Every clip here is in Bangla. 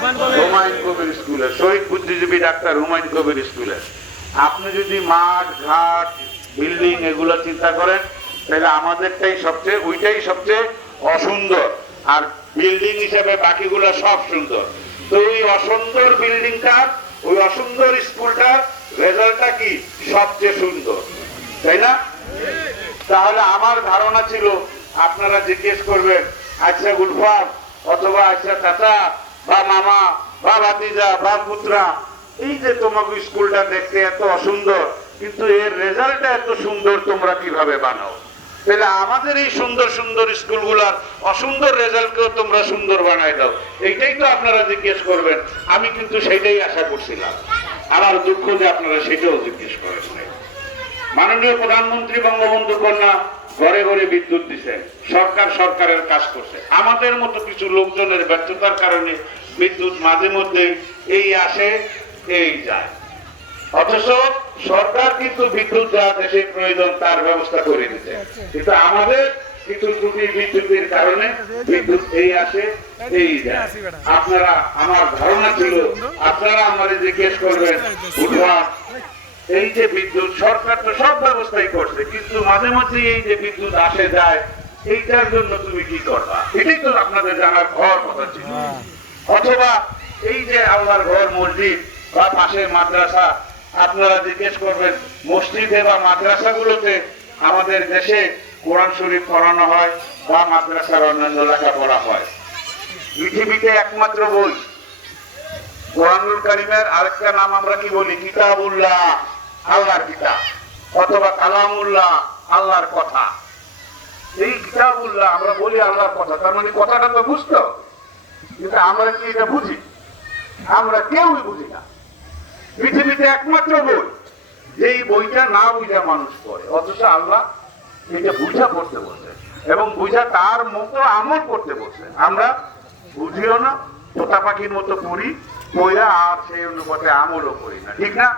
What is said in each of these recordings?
হুমায়ুন কবির স্কুলে শহীদ বুদ্ধিজীবী ডাক্তার হুমায়ুন কবির স্কুলে আপনি যদি মাঠ, ঘাট, বিল্ডিং এগুলো চিন্তা করেন, তাহলে আমাদেরটাই সবচেয়ে, ওইটাই সবচেয়ে অসুন্দর। আর বিল্ডিং হিসেবে বাকিগুলো সব সুন্দর। তো ওই অসুন্দর বিল্ডিংটা, ওই অসুন্দর স্কুলটা রেজাল্টটা কি? সবচেয়ে সুন্দর। তাই না? তাহলে আমার ধারণা ছিল, আপনারা জিজ্ঞেস করবেন আচ্ছা গুলফাম অথবা আচ্ছা চাচা বা মামা, বা ভাতিজা, বা পুত্রা, এই যে তোমাকে স্কুলটা দেখতে এত অসুন্দর, কিন্তু এর রেজাল্টটা এত সুন্দর তোমরা কীভাবে বানাও? তাহলে আমাদের এই সুন্দর সুন্দর স্কুলগুলার অসুন্দর রেজাল্টকেও তোমরা সুন্দর বানাই দাও। এইটাই তো আপনারা জিজ্ঞেস করবেন, আমি কিন্তু সেটাই আশা করছিলাম। আমার দুঃখ যে আপনারা সেটাও জিজ্ঞেস করেন মাননীয় প্রধানমন্ত্রী বঙ্গবন্ধু কন্যা ঘরে ঘরে বিদ্যুৎ দিচ্ছেন সরকার সরকারের কাজ করছে। আমাদের মতো কিছু লোকজনের ব্যর্থতার কারণে বিদ্যুৎ মাঝে মধ্যে এই আসে, এই যায়। অথচ সরকার কিন্তু বিদ্যুৎ যা দেশে প্রয়োজন তার ব্যবস্থা করে দিতে কিন্তু আমাদের কিছু ত্রুটি বিদ্যুতের কারণে বিদ্যুৎ এই আসে, এই যায়। আপনারা, আমার ধারণা ছিল, আপনারা আমাদের জিজ্ঞেস করবেন উঠবা এই যে বিদ্যুৎ, সরকার তো সব ব্যবস্থাই করছে, কিন্তু মাঝে মধ্যে এই যে বিদ্যুৎ আসে যায়, এইটার জন্য তুমি কি করবা? এটাই তো আপনাদের জানার হওয়ার কথা ছিল। অথবা এই যে আল্লাহর ঘর, মসজিদ বা পাশের মাদ্রাসা, আপনারা জিজ্ঞেস করবেন, মসজিদে বা মাদ্রাসাগুলোতে আমাদের দেশে কোরআন শরীফ পড়ানো হয় বা মাদ্রাসার অন্যান্য লেখাপড়া হয়। পৃথিবীতে একমাত্র বই। কোরআনুল কারিমের আরেকটা নাম আমরা কি বলি? কিতাবুল্লাহ। আল্লাহর কিতাব অথবা কালামুল্লাহ আল্লাহর কথা। এই কিতাবুল্লাহ আমরা বলি আল্লাহর কথা, তার মানে কথাটা তো বুঝতো, কিন্তু আমরা কি এটা বুঝি? আমরা কেউই বুঝি না। পৃথিবীতে একমাত্র বই। এই বইটা না বুঝা মানুষ পড়ে, অথচ আল্লাহ এটা বুঝা পড়তে বলছে এবং বুঝা তার মতো আমল করতে বলছে। আমরা বুঝিও না তোতা পাখির মতো পড়ি, পড়া আর সেই অনুপাতে আমলও করি না। ঠিক না?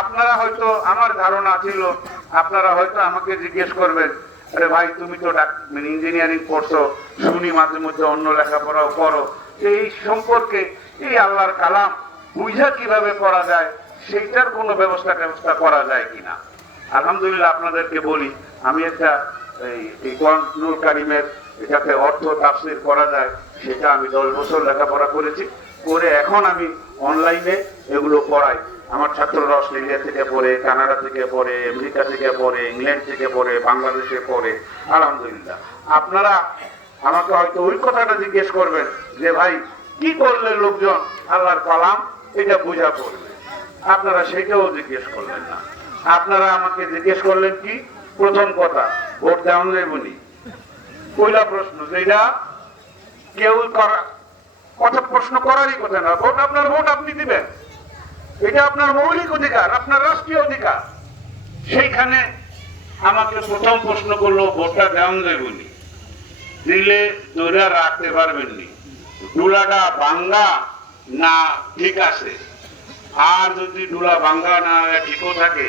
আপনারা হয়তো আমার ধারণা ছিল, আপনারা হয়তো আমাকে জিজ্ঞেস করবেন, আরে ভাই, তুমি তো ইঞ্জিনিয়ারিং পড়ছো, শুনি মাঝে মধ্যে অন্য লেখাপড়াও করো। এই সম্পর্কে, এই আল্লাহর কালাম বুঝা কীভাবে করা যায়, সেইটার কোনো ব্যবস্থা ব্যবস্থা করা যায় কিনা? আলহামদুলিল্লাহ আপনাদেরকে বলি, আমি একটা, এই এই কারিমের এটাকে অর্থ তাফসির করা যায়, সেটা আমি দশ বছর লেখাপড়া করেছি, করে এখন আমি অনলাইনে এগুলো পড়াই। আমার ছাত্ররা অস্ট্রেলিয়া থেকে পড়ে, কানাডা থেকে পড়ে, আমেরিকা থেকে পড়ে, ইংল্যান্ড থেকে পড়ে, বাংলাদেশে পড়ে। আলহামদুলিল্লাহ। আপনারা আমাকে হয়তো ওই কথাটা জিজ্ঞেস করবেন যে, ভাই, কি করলে লোকজন? আল্লাহর কালাম, এটা বোঝা পড়বে। আপনারা সেটাও জিজ্ঞেস করলেন না। আপনারা আমাকে জিজ্ঞেস করলেন কি? প্রথম কথা, ভোট দেওয়ান লেবনি পয়লা প্রশ্ন, যেটা কেউ করা কথা প্রশ্ন করারই কথা না। ভোট আপনার, ভোট আপনি দিবেন। এটা আপনার মৌলিক অধিকার, আপনার রাষ্ট্রীয় অধিকার। সেইখানে আমাকে প্রথম প্রশ্ন করল, ভোটটা দেন দেবনি দিলে দৌড়া রাখতে পারবেননি ডুলাটা ভাঙ্গা না ঠিক আছে? আর যদি ডুলা ভাঙ্গা না ঠিকও থাকে।